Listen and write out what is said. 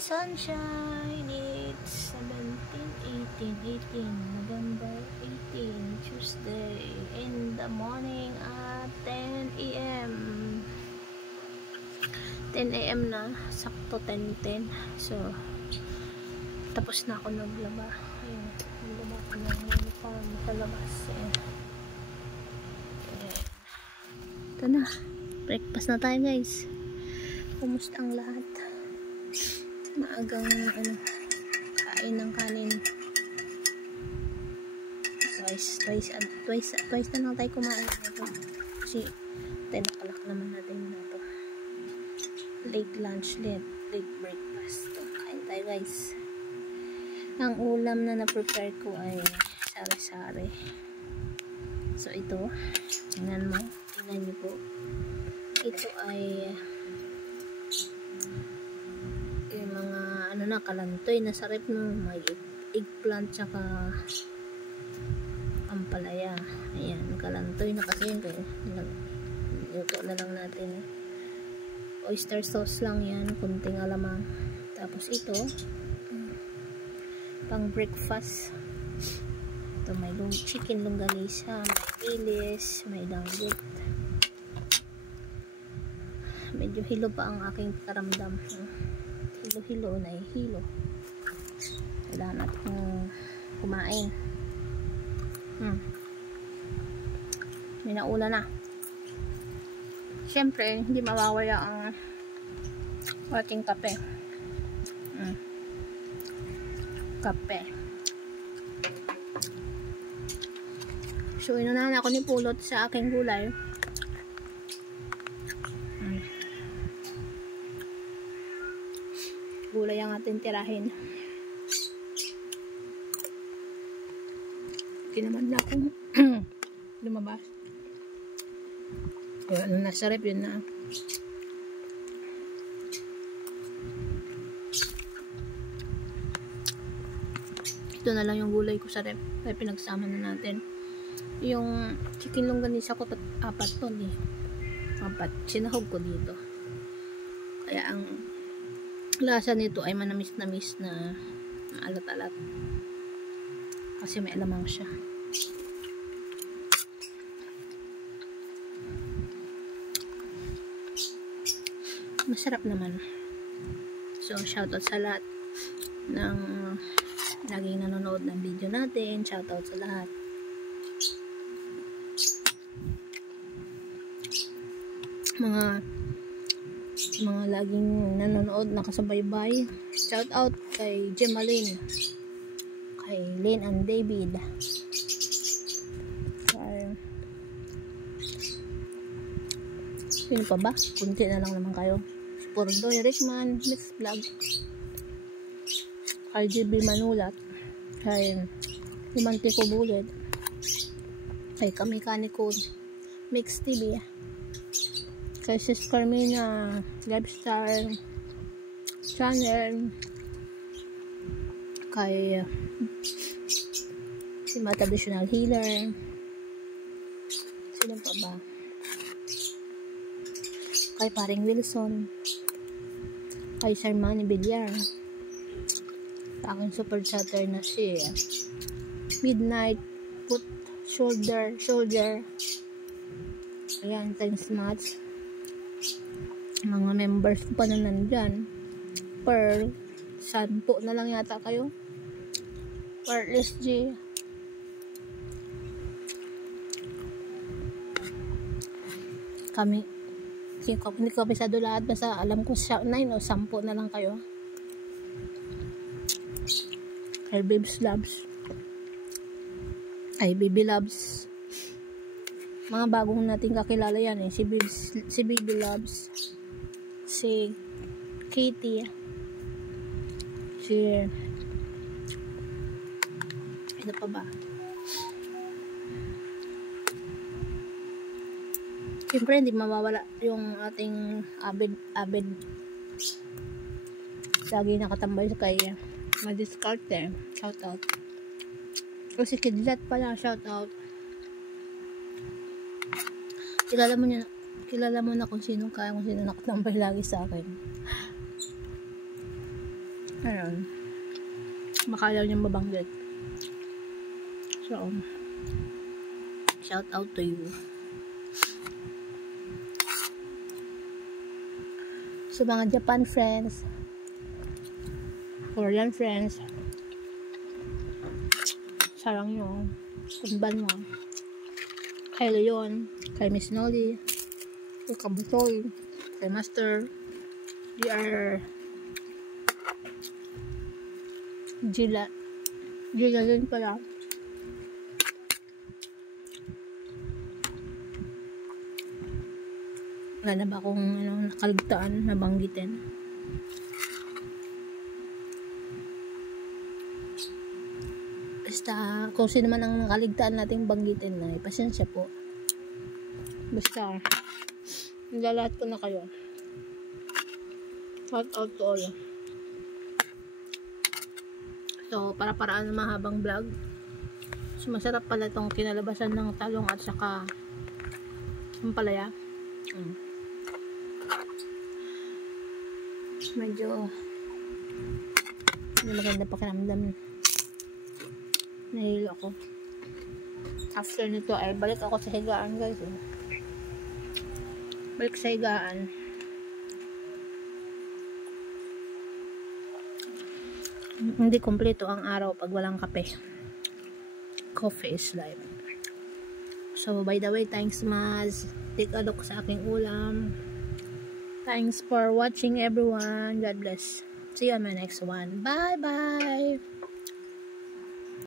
sunshine. It's 18 November 18, Tuesday, in the morning at 10 a.m. 10 a.m. na, sakto 10:10. So, tapos na ako naglaba. Ayun, naglaba ako ng uniform sa labas. Ayan. Ito na, breakfast na tayo guys. Kumusta ang lahat? Maagang kain ng kanin. Twice na lang tayo kumain nito. Kasi 10 o'clock naman natin nito. Late lunch, late breakfast. Kain tayo guys. Ang ulam na na-prepare ko ay sari-sari. So ito, tingnan niyo po. Ito ay yung mga kalantoy na sarap, no? May eggplant tsaka ampalaya. Ayan, kalantoy na kasi yun, kaya luto na lang natin. Oyster sauce lang yan, kunting alamang. Tapos ito, pang breakfast. Ito may chicken longganisa, may ilis, may danggit. Medyo hilo pa ang aking karamdam. Hilo na hilo. Kailangan natin kumain. May naula na. Siyempre, hindi mawawala ang ating kape. Kape. So, inunahan ako ni Pulot sa aking gulay. Gulay ang ating tirahin. Okay naman na akong lumabas. Kaya nasa rep yun na. Ito na lang yung gulay ko sa rep. Kaya pinagsama na natin. Yung chicken longganisa ko, 4 ton eh. 4. Sinahog ko dito. Kaya ang lasa nito ay manamis-namis na alat-alat. Kasi may alamang siya. Masarap naman. So, shoutout sa lahat ng laging nanonood ng video natin. Shoutout sa lahat. Mga laging nanonood, nakasubaybay. Shout out kay Gemaline, kay Lynn and David, kay sino pa ba? Kunti na lang naman kayo. Pordoy Rickman, Mix Vlog, RGB Manulat, kay Imantiko Bullet, kay Kamikaniko Mix TV, kay Sis Carmina Lifestyle Channel, kay si Mata Traditional Healer, sino pa ba? Kay Paring Wilson, kay Sir Manny Villar, sa aking super chatter na si Midnight Foot Shoulder. Ayan, thanks much. Mga members pa na nandyan. Per 10 na lang yata kayo. Per SG. Kami. Hindi ko pisado lahat. Basta alam ko 9 o 10 na lang kayo. Kay Babes Loves. Ay, Baby Loves. Mga bagong nating kakilala yan eh. Si Baby Loves. Si Katie, si ito pa ba? Siyempre hindi mawawala yung ating avid lagi nakatambay kay Madis Carter. Shout out. O si Kidlat pala, shout out. Kilala mo na kung sino nakatambay lagi sa akin. Ayun. Makalaw niyang mabanggit. So, shout out to you. So, mga Japan friends, Korean friends, sarang nyo, kunban mo, kay Leon, kay Miss Nolly, kay Kabutoy, kay Master, DR, Gila din pala. Wala na ba akong nakaligtaan na banggitin? Basta, kung sino man ang nakaligtaan nating banggitin na, pasensya po. Basta, nilalahat ko na kayo. Shout out to all. So, para-paraan ng mahabang vlog. So, masarap pala itong kinalabasan ng talong at saka ampalaya. Medyo hindi maganda pakiramdam. Nahilo ako. After nito ay balik ako sa higaan, guys. Balik sa higaan. Hindi kompleto ang araw pag walang kape. Coffee is life. So, by the way, thanks Maz. Take a look sa aking ulam. Thanks for watching everyone. God bless. See you on my next one. Bye-bye!